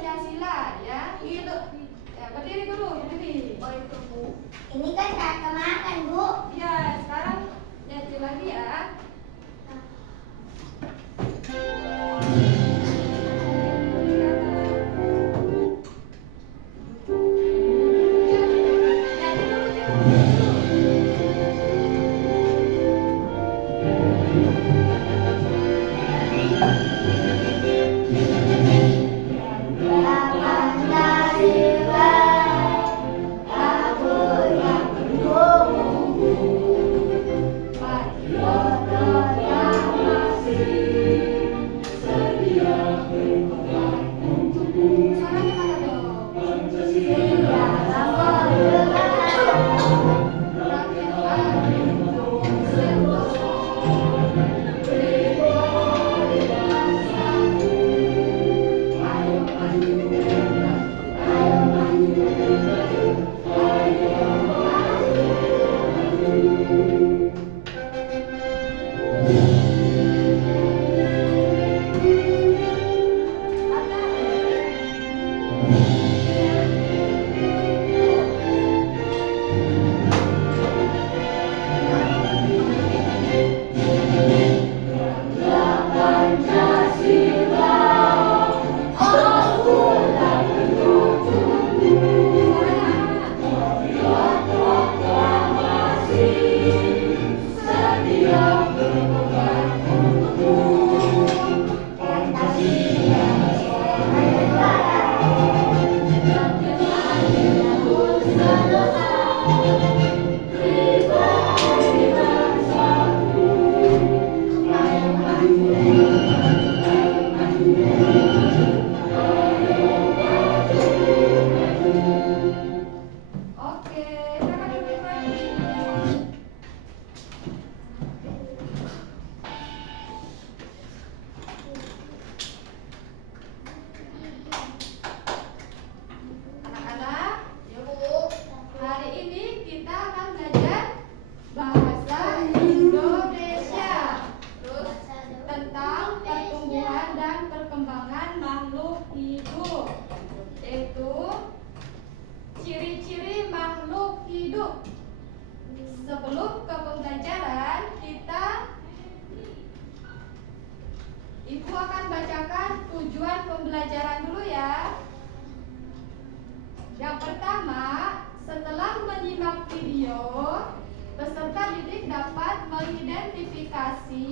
Pancasila ya. Gitu. Ya, berdiri dulu, berdiri. Oh itu Bu. Ini kan cara makan, Bu. Ya, sekarang nyanyi lagi ya. Oke, silakan duduk lagi. Anak-anak, Ya Bu. hari ini kita akan belajar bahasa Indonesia. Terus tentang pertumbuhan dan perkembangan makhluk hidup, yaitu ciri-ciri makhluk hidup. Sebelum ke pembelajaran, Ibu akan bacakan tujuan pembelajaran dulu ya. Yang pertama, setelah menyimak video, peserta didik dapat mengidentifikasi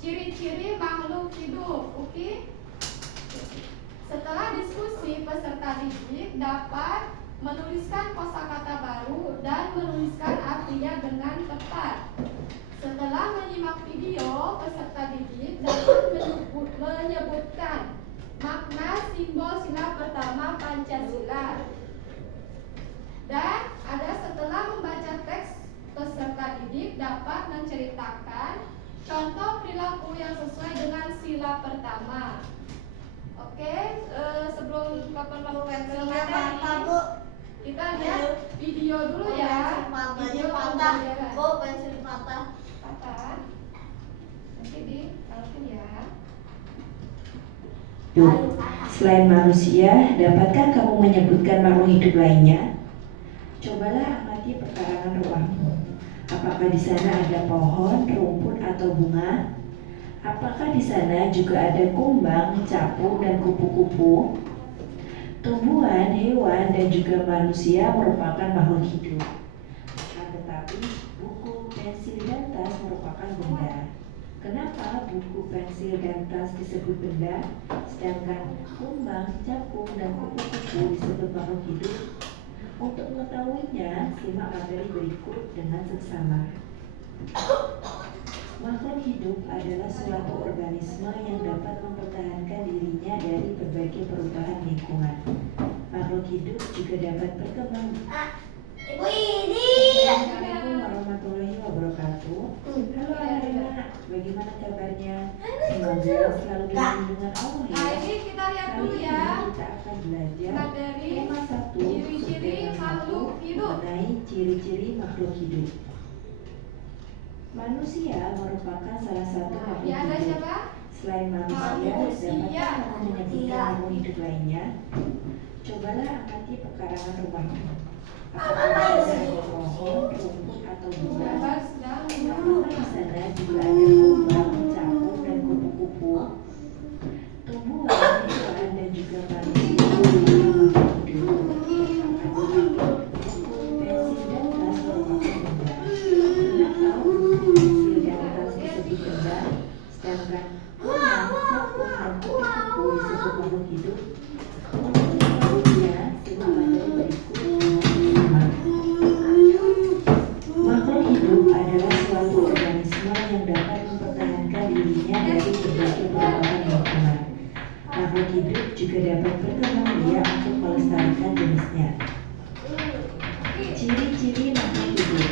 ciri-ciri makhluk hidup. Oke? Setelah diskusi, peserta didik dapat menuliskan kosakata baru dan menuliskan artinya dengan tepat. Setelah menyimak video, peserta didik dapat menyebutkan makna simbol sila pertama Pancasila. Dan setelah membaca teks, peserta didik dapat menceritakan contoh perilaku yang sesuai dengan sila pertama. Oke, sebelum ke Pensilnya materi, patah Bu. kita lihat video dulu ya. Pensil Video patah. pembelajaran. Bu, pensil patah. Patah. Nanti ditaruhin ya. Selain manusia, dapatkah kamu menyebutkan makhluk hidup lainnya? Cobalah amati pekarangan rumahmu. Apakah di sana ada pohon, rumput, atau bunga? Apakah di sana juga ada kumbang, capung, dan kupu-kupu? Tumbuhan, hewan, dan juga manusia merupakan makhluk hidup. Akan tetapi, buku, pensil, dan tas merupakan benda. Kenapa buku, pensil, dan tas disebut benda, sedangkan kumbang, capung, dan kupu-kupu disebut makhluk hidup? Untuk mengetahuinya, simak materi berikut dengan seksama. Makhluk hidup adalah suatu organisme yang dapat mempertahankan dirinya dari berbagai perubahan lingkungan. Makhluk hidup juga dapat berkembang. Ibu ini. Assalamualaikum warahmatullahi wabarakatuh. Halo anak-anak, bagaimana kabarnya? Semoga selalu dalam lindungan Allah ya. Nah, ini kita lihat Kali dulu ini ya. kita akan belajar Materi tema 1 ciri-ciri makhluk hidup. mengenai ciri-ciri makhluk hidup. Manusia merupakan salah satu Nah, makhluk ini ada hidup. siapa? Selain manusia, dapatkah kamu menyebutkan makhluk hidup lainnya? Cobalah amati pekarangan rumahmu. Apakah ada pohon, rumput, atau bunga? Gambar sedang Apakah di sana juga ada kumbang, capung, dan kupu-kupu? Tumbuhan, hewan, dan juga manusia merupakan hidup. Pensil dan tas merupakan benda. Pernah tahu pensil dan tas disebut benda, sedangkan kumbang, capung, dan kupu-kupu disebut makhluk hidup? Untuk mengetahuinya, simak materi berikut bersama. Makhluk hidup adalah suatu organisme yang dapat mempertahankan dirinya dari berbagai perubahan lingkungan. Makhluk hidup juga dapat berkembang biak untuk melestarikan jenisnya. Ciri-ciri makhluk hidup.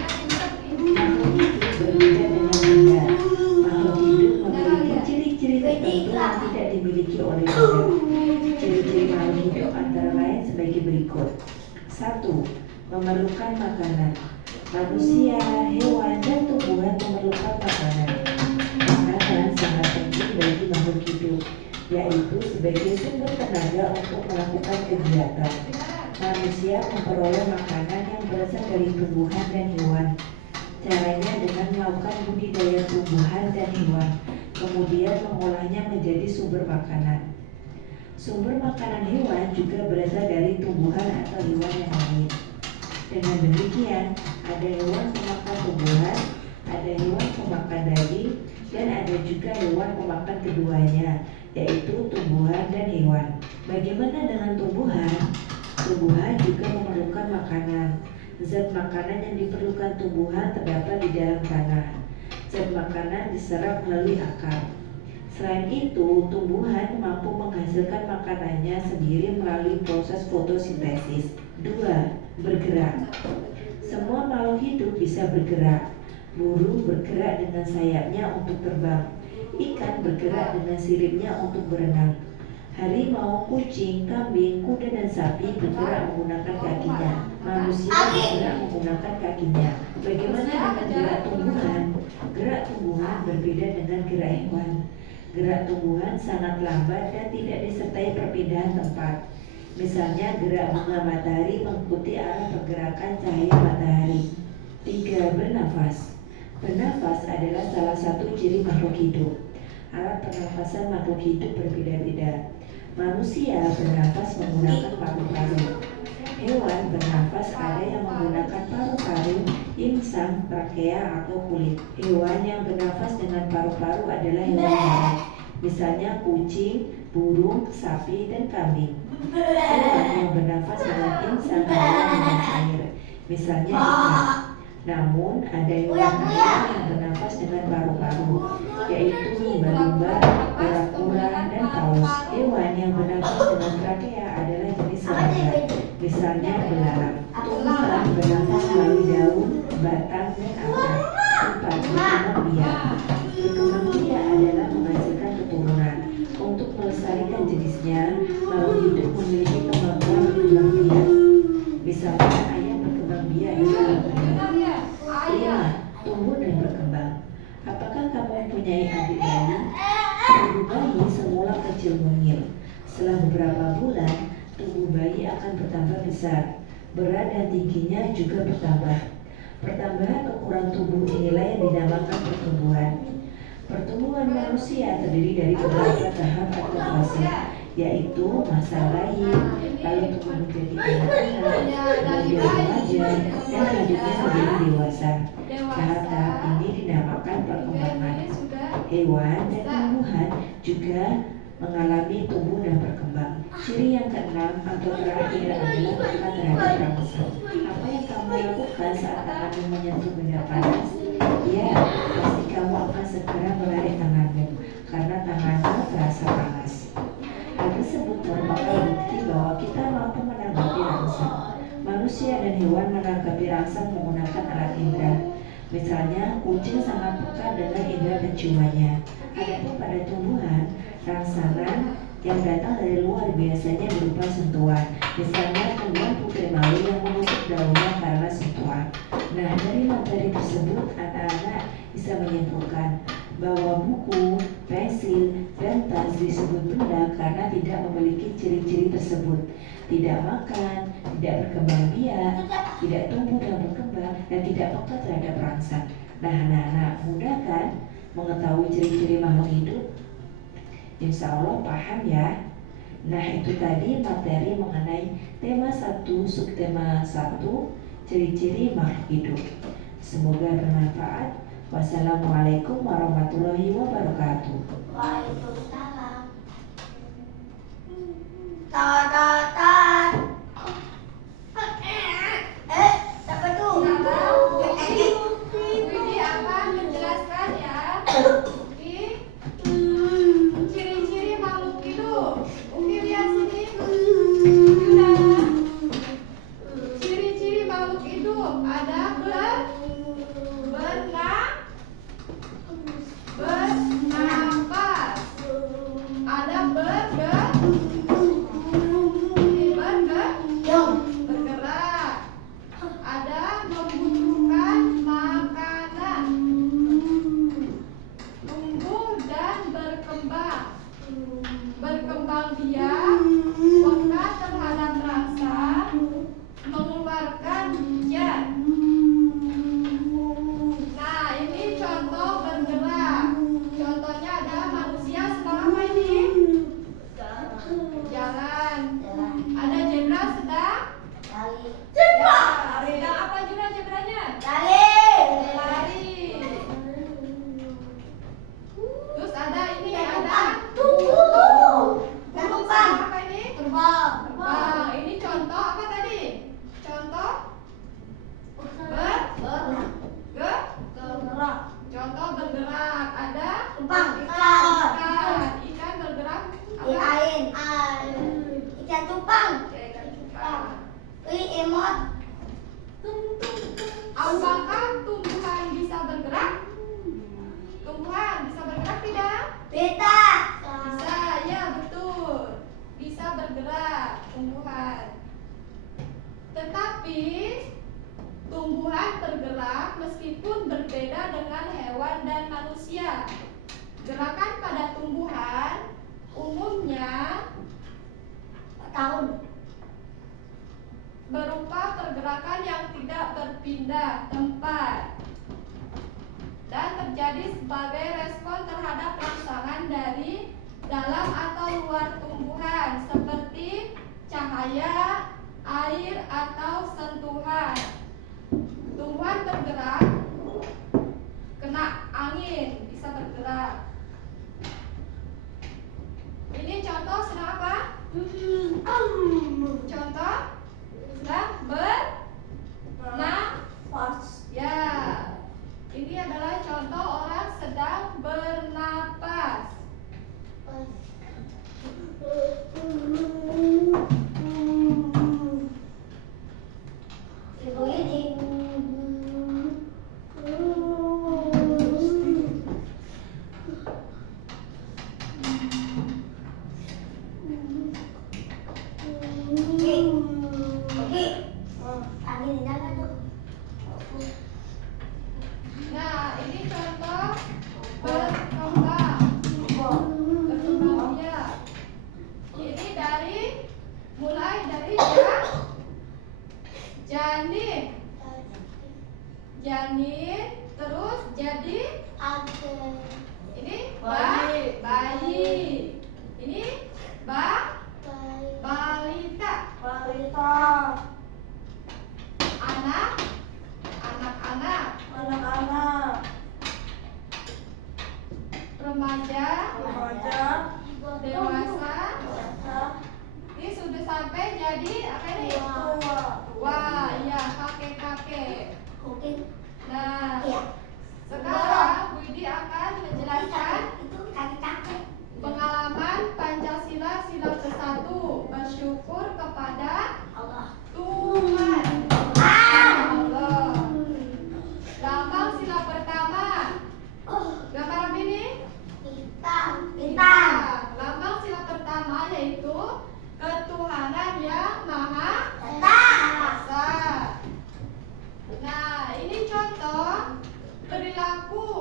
Makhluk hidup berbeda dengan benda. Makhluk hidup memiliki ciri-ciri tertentu yang tidak dimiliki oleh benda. Ciri-ciri makhluk hidup antara lain sebagai berikut. 1. Memerlukan makanan. Manusia, hewan, dan tumbuhan memerlukan makanan. Makanan sangat penting bagi makhluk hidup, yaitu sebagai sumber tenaga untuk melakukan kegiatan. Manusia memperoleh makanan yang berasal dari tumbuhan dan hewan. Caranya dengan melakukan budidaya tumbuhan dan hewan, kemudian mengolahnya menjadi sumber makanan. Sumber makanan hewan juga berasal dari tumbuhan atau hewan yang lain. Dengan demikian, ada hewan pemakan tumbuhan, ada hewan pemakan daging, dan ada juga hewan pemakan keduanya, yaitu tumbuhan dan hewan. Bagaimana dengan tumbuhan? Tumbuhan juga memerlukan makanan. Zat makanan yang diperlukan tumbuhan terdapat di dalam tanah. Zat makanan diserap melalui akar. Selain itu, tumbuhan mampu menghasilkan makanannya sendiri melalui proses fotosintesis. 2. Bergerak. Semua makhluk hidup bisa bergerak. Burung bergerak dengan sayapnya untuk terbang. Ikan bergerak dengan siripnya untuk berenang. Harimau, kucing, kambing, kuda, dan sapi bergerak menggunakan kakinya. Manusia bergerak menggunakan kakinya. Bagaimana dengan gerak tumbuhan? Gerak tumbuhan berbeda dengan gerak hewan. Gerak tumbuhan sangat lambat dan tidak disertai perpindahan tempat. Misalnya gerak bunga matahari mengikuti arah pergerakan cahaya matahari. 3. Bernafas. Bernafas adalah salah satu ciri makhluk hidup. Alat pernafasan makhluk hidup berbeda-beda. Manusia bernafas menggunakan paru-paru. Hewan bernafas ada yang menggunakan paru-paru, insang, trakea, atau kulit. Hewan yang bernafas dengan paru-paru adalah hewan darat. Misalnya kucing, burung, sapi, dan kambing. Hewan yang bernafas dengan insang adalah hewan air. Misalnya ikan. Namun ada hewan air yang bernafas dengan paru-paru, yaitu lumba-lumba, kura-kura, dan paus. Hewan yang bernafas dengan trakea adalah jenis serangga. Misalnya belalang. Tumbuhan bernafas melalui daun, batang, dan akar. 4. Berkembang biak. Berkembang biak adalah menghasilkan keturunan. Untuk melestarikan jenisnya, makhluk hidup memiliki kemampuan berkembang biak. Misalnya ayam berkembang biak di dalam air. 5. Tumbuh dan berkembang. Apakah kamu mempunyai adik bayi? Tubuh bayi semula kecil mungil. Setelah beberapa bulan, tubuh bayi akan bertambah besar. Berat dan tingginya juga bertambah. Pertambahan ukuran tubuh inilah yang dinamakan pertumbuhan. Pertumbuhan manusia terdiri dari beberapa tahap atau fase, yaitu masa lahir, lalu tumbuh menjadi anak-anak, kemudian remaja, dan hidupnya menjadi dewasa. Tahap-tahap ini dinamakan perkembangan. Hewan dan tumbuhan juga mengalami tumbuh dan berkembang. Ciri yang keenam atau terakhir adalah peka terhadap rangsan. Apa yang kamu lakukan saat tanganmu menyentuh benda panas? Ya, pasti kamu akan segera menarik tanganmu karena tanganmu terasa panas. Hal tersebut merupakan bukti bahwa kita mampu menanggapi rangsang. Manusia dan hewan menanggapi rangsang menggunakan alat indera. Misalnya, kucing sangat peka dengan indera penciumannya. Adapun pada tumbuhan, rangsangan yang datang dari luar biasanya berupa sentuhan. Misalnya, tumbuhan putri malu yang menutup daunnya karena sentuhan. Nah, dari materi tersebut, anak-anak bisa menyimpulkan bahwa buku, pensil, dan tersebut. Tidak makan, tidak berkembang biak, tidak tumbuh dan berkembang, dan tidak peka terhadap rangsang. Nah, anak-anak muda kan mengetahui ciri-ciri makhluk hidup? Insya Allah paham ya. Nah, itu tadi materi mengenai tema 1, subtema 1, ciri-ciri makhluk hidup. Semoga bermanfaat. Wassalamualaikum warahmatullahi wabarakatuh. Waalaikumsalam. Tat. Siapa tuh? Widi akan menjelaskan ya. Oke. Ciri-ciri makhluk hidup. Oke, lihat sini. Yuda. Ciri-ciri makhluk hidup ada bernapas, ada bergerak, ada membutuhkan makanan, tumbuh dan berkembang biak, peka terhadap rasa, mengeluarkan zat. Nah, ini contoh bergerak. Contohnya ada manusia sedang apa ini? Jalan. Ada zebra sedang Lari. sedang apa juga zebranya? Lari. Terus ada ini ada Terbang. apa ini? Terbang. Terbang. Ini contoh apa tadi? Contoh contoh bergerak. Ada Terbang. ikan bergerak apa? Ikan cupang. Ikan cupang. Emot. Apakah tumbuhan bisa bergerak? Tumbuhan bisa bergerak tidak? Beta. Bisa, ya betul. Bisa bergerak tumbuhan. Tetapi tumbuhan bergerak meskipun berbeda dengan hewan dan manusia. Gerakan pada tumbuhan umumnya Tahun. berupa pergerakan yang tidak berpindah tempat dan terjadi sebagai respon terhadap rangsangan dari dalam atau luar tumbuhan seperti cahaya, air, atau sentuhan. Tumbuhan bergerak kena angin bisa bergerak. Ini contoh sedang apa? Contoh sedang Pas. ya. Ini adalah contoh orang sedang bernapas. Ibu ini. Oke. Angin indah kan tuh? Nah, ini contoh berkembang biak. Ini mulai dari janin, terus jadi ini bayi. Ini balita. Anak-anak. Remaja. Dewasa. Ini sudah sampai jadi apa ini? Wah, iya, kakek-kakek. Nah, sekarang Widi akan menjelaskan Itu kakek-kakek. pengalaman Pancasila sila ke-1, bersyukur kepada Allah. Tuhan. Allah. Lambang sila pertama. Gambar apa ini? Bintang. Lambang sila pertama yaitu ketuhanan yang maha esa. Nah, ini contoh perilaku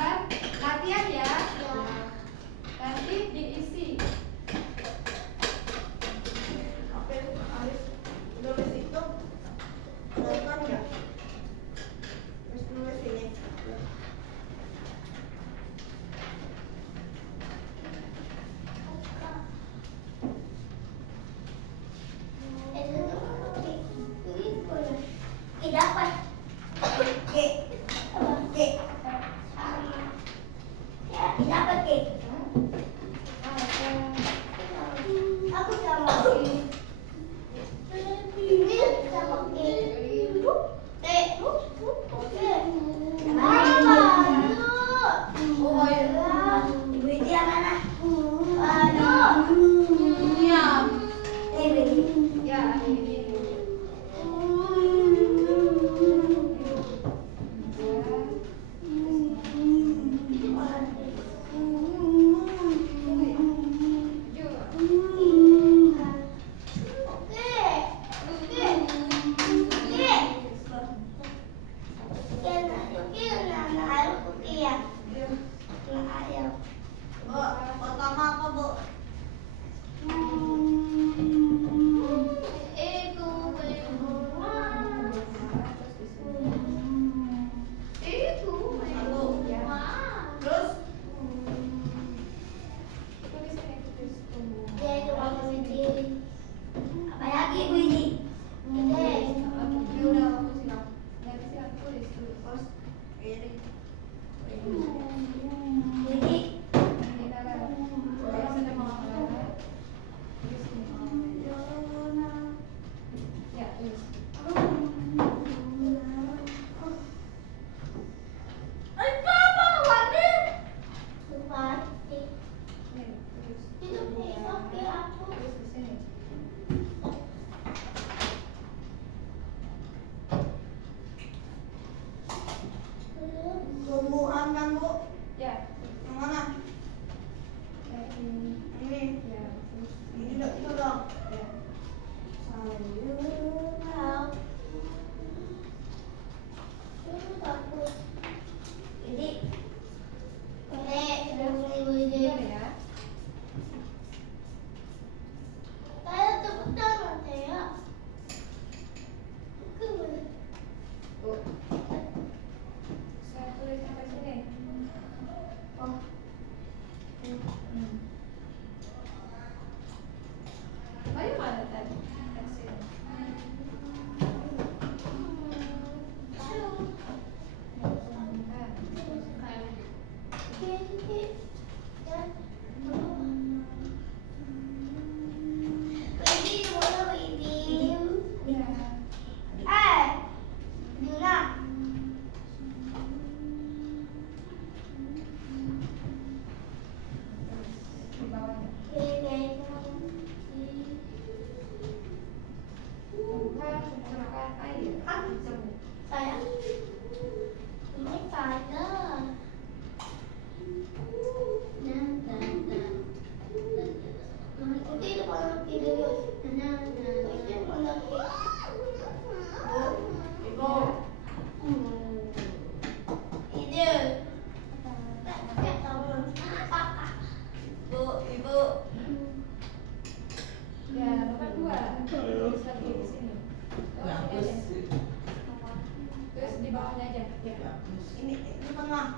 Bulan latihan ya. Ya. Nanti diisi. Oke, Aris. Nulis itu. Bukan ya? Terus nulis ini. Dapat. Ya, dapat kek. Aku sama kek. Ini sama kek. Ibu itu yang mana? Ya. Ini. Ya, ini. Pertama apa, Bu? Satu. Terus Apa lagi Bu ini? Ini udah aku siap. Nanti siap tulis dulu. terus ini. Ini. Ini dalam. Saya sudah mau di sini. Ya, tulis. Nih, tulis. Tulis di sini. Tumbuhan kan, Bu? Ya. Yang mana? Ini. Ini. Ya, tulis. Ini dong, itu dong. Ya. Benar ya. Tuh. Saya tulis sampai sini. Oh. Ayo mana tadi? Tekstil. Di bawahnya. Tuhan mencurahkan air. Sembuh. Sayang, ini panas. Ibu. Bu, Ibu. Ya, nomor 2. Tulis lagi di sini. Terus di bawahnya aja. Ya. Ini di tengah.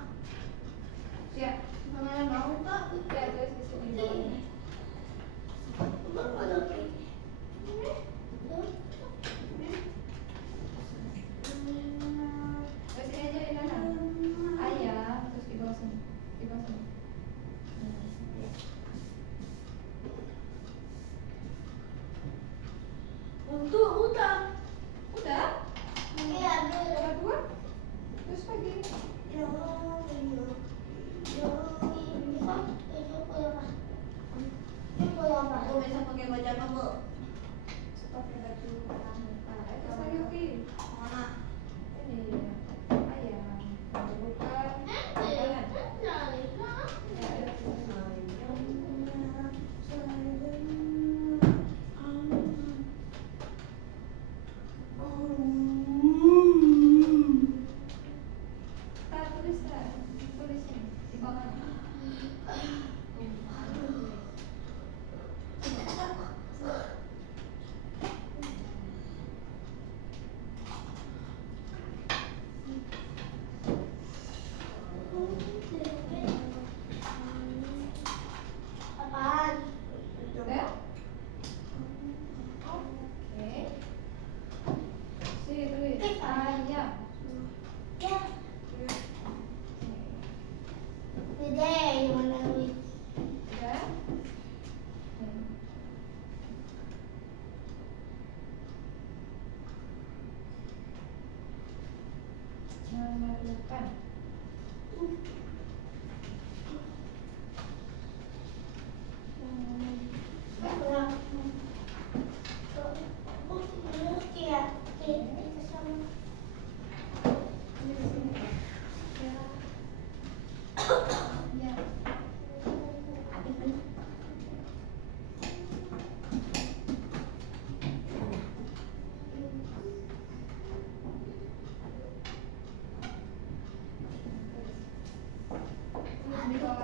Ya. Mana mau tak? Ya, tulis di sini di bawahnya. Terus ini aja di kanan. Ayam, terus di bawah sini. Di bawah sini. Ya. Udah? Nomor 2? Terus lagi. Bu bisa pakai baju apa, Bu?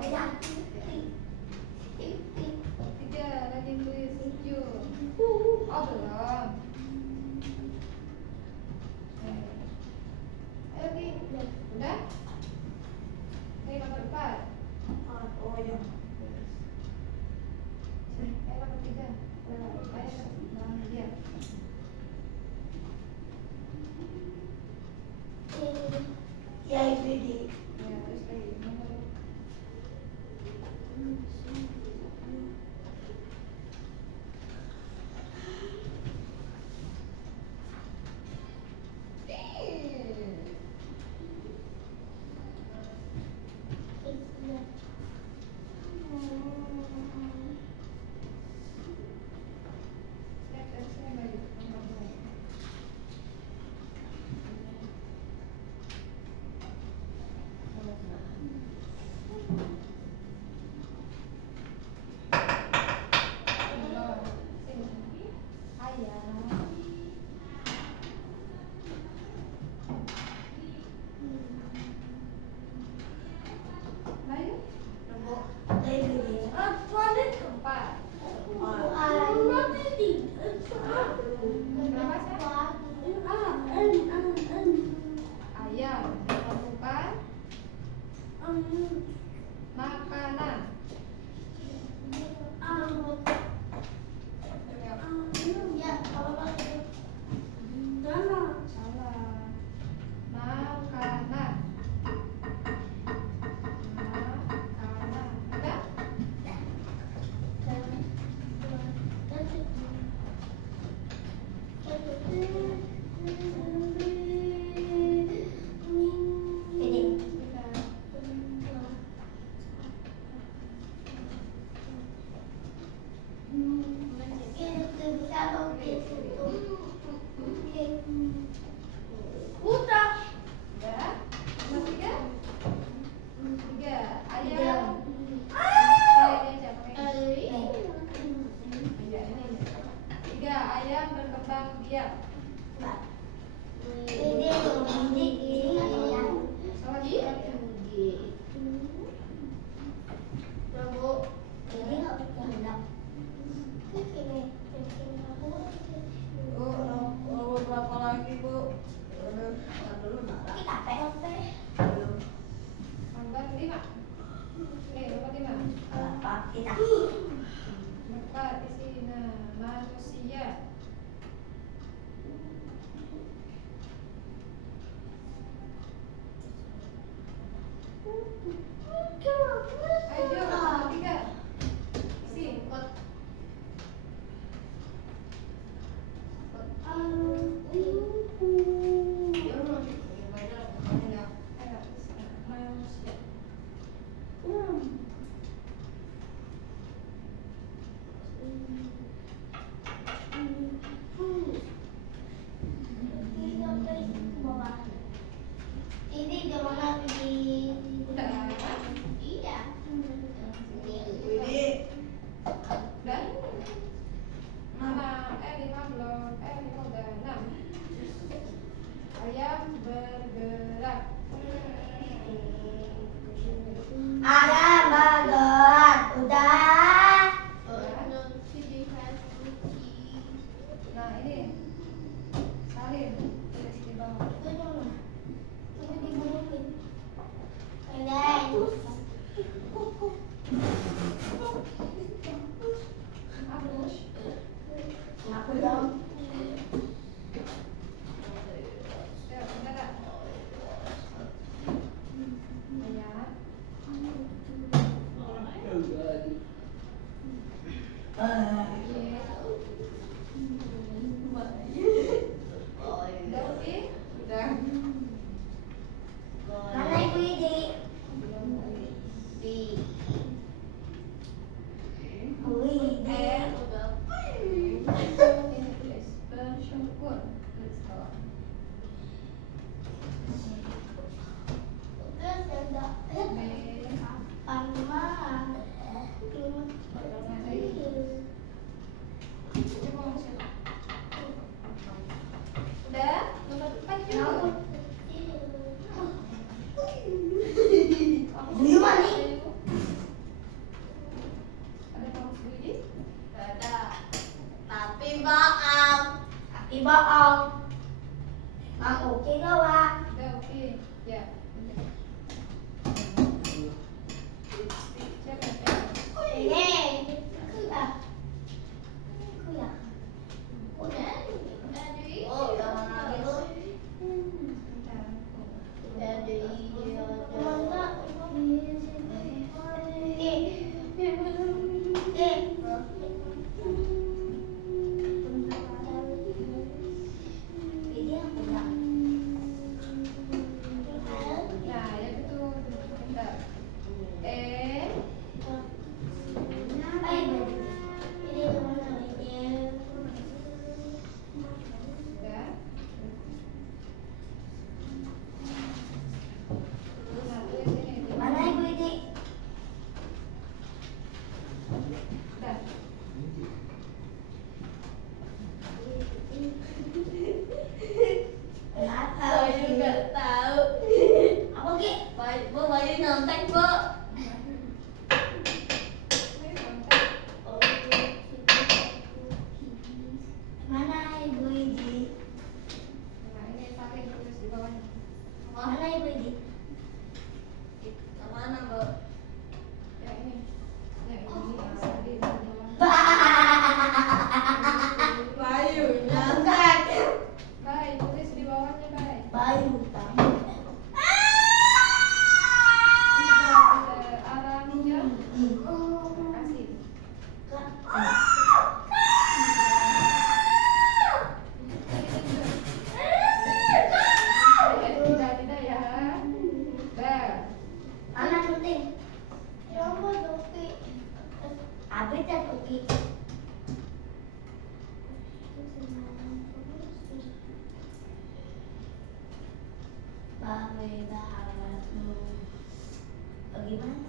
Tiga, lagi tulis 7. Oh belum. Lagi, udah? Ini nomor 4. Oh ya. Nomor 3. Iya. Ya itu di. Ya, terus lagi nomor ayam. Bukan makanan. Salah. Makanan. Makanan. Udah? Udah. Udah? Nomor 3? 3. Ayam. Ini aja pakai. Iya, ini. 3. Ayam berkembang biak. Sama lagi? Berapa lagi Bu? Dulu Nomor 5. Nomor 5. Empat isi manusia. Ayo, nomor 3. Isi. Ayo, manusia. Coba Doki. Abis ya Doki. Bagaimana?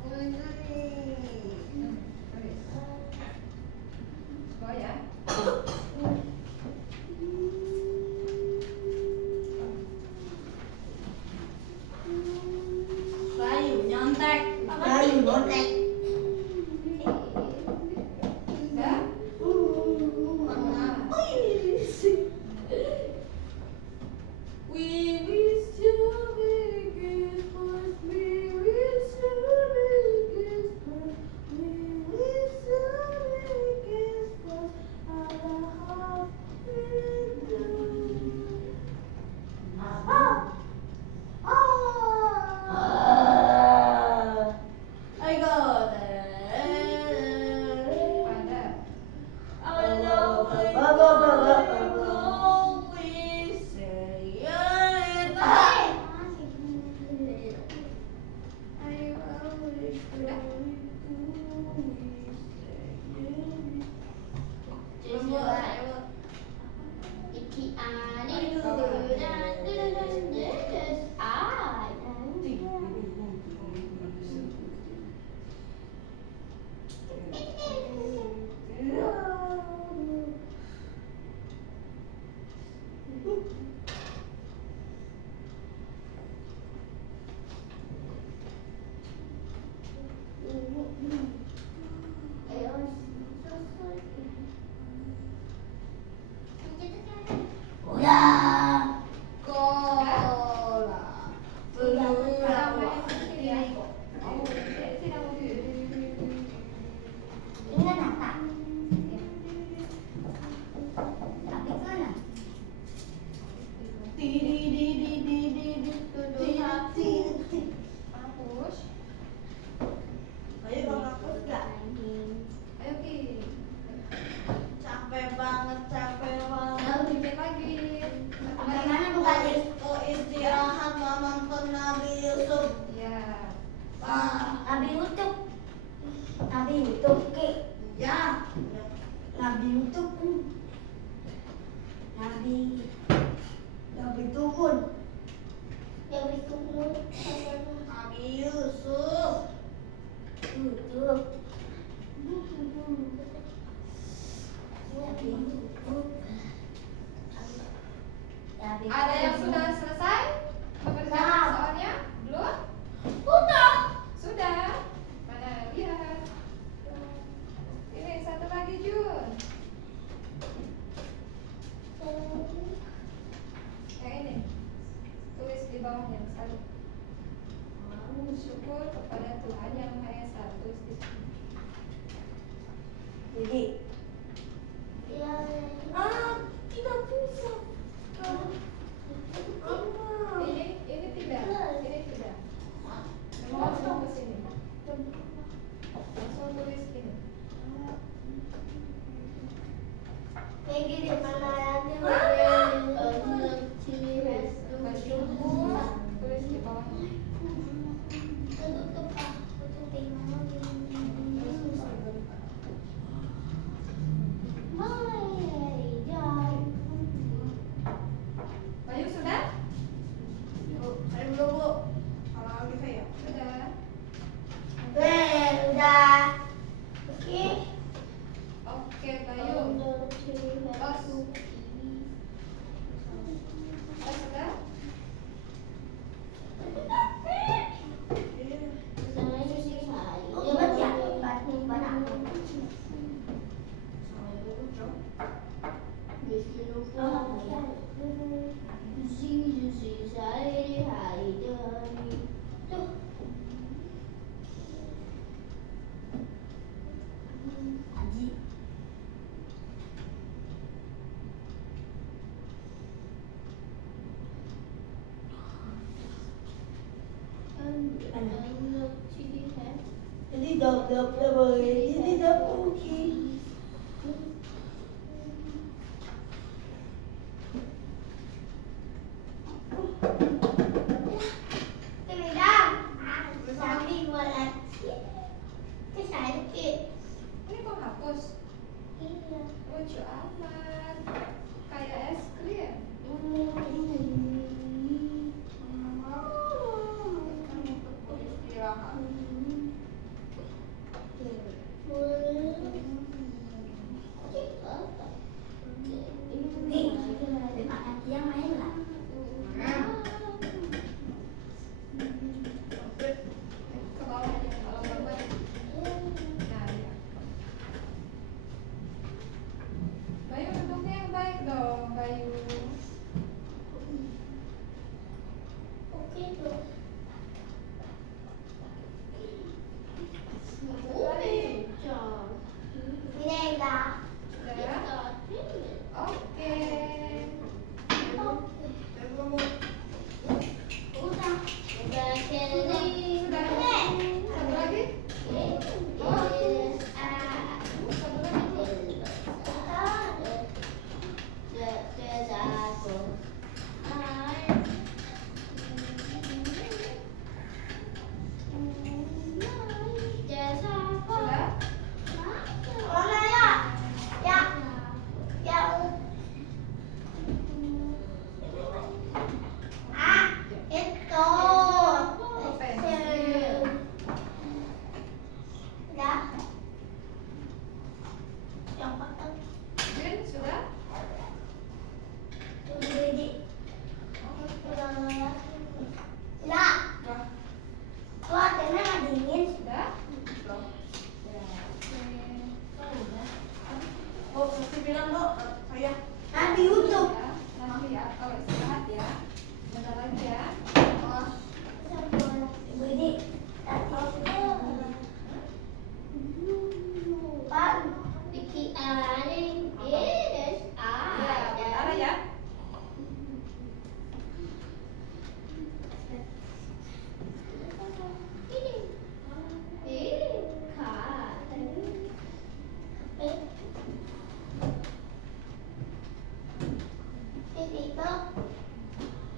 Bagaimana ini? Tulis. Sekolah ya. Kayu nyontek. Kayu bonek. Sudah? We wish you a Merry Christmas. We wish you a Merry Christmas. We wish you a Merry Christmas. And a Happy New Year. I got it. Pada. I love it. We say it. Udah. Cola. Ini nata. Tapi mana? Hapus. Ayo bang hapus gak? Ayo Ki. Capek banget, capek banget. Bikin lagi. Bagaimana bukannya? Oh istirahat mau nonton Nabi Yusuf. Ya. Nabi YouTube. Nabi YouTube Ki. Ya. Nabi YouTube. Nabi Tuhun. Nabi Tuhun. Nabi Yusuf. YouTube. Nabi YouTube. Ada yang sudah selesai mengerjakan Nah. soalnya? Belum? Udah. Sudah. Mana lihat. Ini satu lagi Jun. Yang ini. Tulis di bawahnya satu. Syukur kepada Tuhan yang Maha Esa. Tulis di sini. Jadi. Tidak bisa. Ini tidak. Ini tidak. Memang langsung ke sini. Langsung tulis ini. Kayak gini mana lagi? Bersyukur. Tulis di bawahnya. Bayu sudah? Bu, saya dulu bu. Kalau lagi saya. Sudah. Udah. Oke. Oke Bayu. Tos. Sudah? Obat ya? Obat apa? Tuh. Aji. Jadi dap-dapnya boleh. Jadi dap mungkin.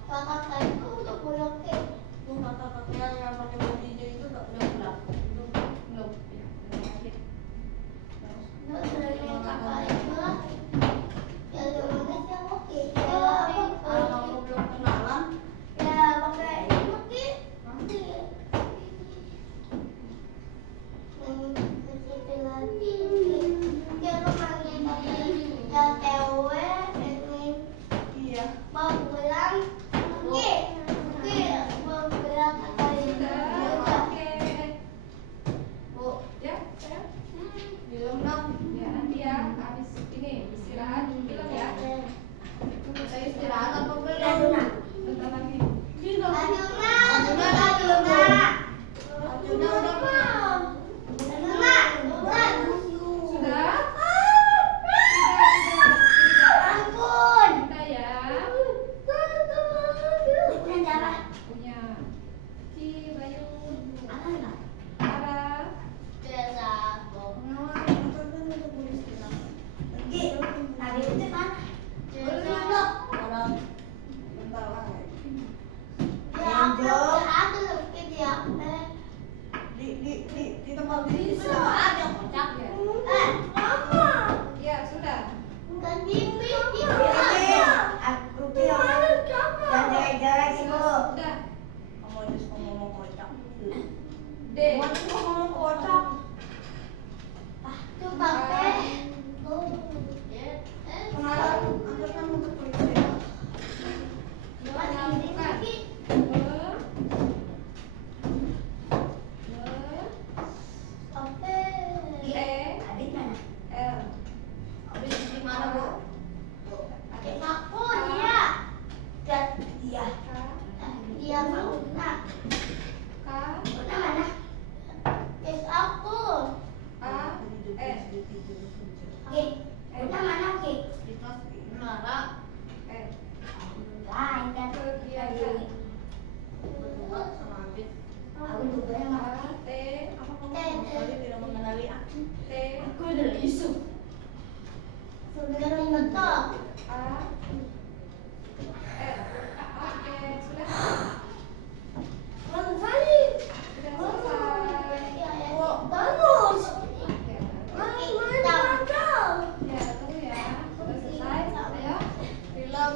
Kakak-kakakku udah pulang ke. Tuh kakak-kakaknya yang pakai baju hijau itu udah pulang. Belum. Ya, udah sakit. Nggak sering kakak itu lah. Ya dulu sih oke. Ya Kalau kamu belum kenalan, ya pakai ini nanti. Ke situ lagi. Dia panggil tadi yang cewek ini iya. mau pulang. Oke, mau pulang kakak itu. Oke. Bu, Ya, sayang. film dong. Ya, nanti ya habis ini istirahat film ya. Saya istirahat apa belum? Bentar lagi. Film. Ajuna udah mau. Sudah? ampun. Kita ya Punya apa? punya Ci, Bayu, Apa enggak? Sarah. Tadi itu kan Orang bentar lah. Di tempat ini semua ada kocak ya. Ya, sudah. Sudah. Kamu harus ngomong kocak. D. Kamu ngomong kocak. Kenalan, anggap kamu betul ya. Menyambungkan. L. Di mana bu? Dia mau nak, K. mana? Yes aku. A. S. Oke, udah mana oke? Di kelas Nara. S. Enggak, enggak. Kegiatan. Berdua sama Abid. Aku juga yang mau. A. T. Apa kamu sama sekali tidak mengenali aku? T. Aku adalah isu. Sudah betul. A. S. Oke, sudah. Selesai. Sudah selesai. Bagus. Ya, Mantap. ya, tunggu ya. Sudah selesai. Ayo. Film.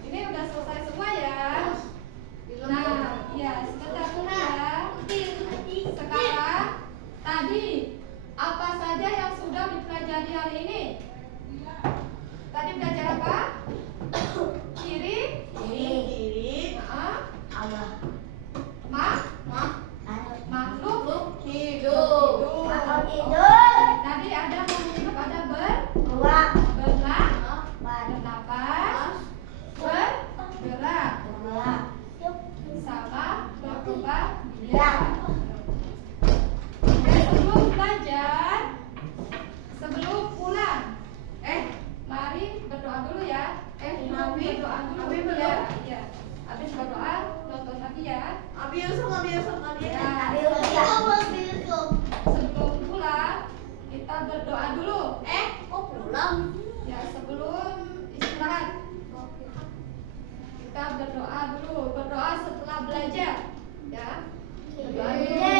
Ini udah selesai semua ya. Nah, iya, sebentar dulu ya. Sekarang, tadi apa saja yang sudah dipelajari hari ini? Tadi belajar apa? Ciri, Kiri. nah, Allah. makhluk Hidup. Makhluk hidup. Tadi ada makhluk, ada Ruang. bernapas, bergerak, Ruang. sama berkembang Biak. Sebelum belajar, sebelum pulang, mari berdoa dulu ya. Berdoa dulu. Abi belum. Ya. Habis berdoa, nonton lagi ya. Abi sama dia sama dia. Ya. Sebelum pulang, kita berdoa dulu. Kok pulang? Ya, sebelum istirahat. Kita berdoa dulu. Berdoa setelah belajar. Ya. Berdoa dulu.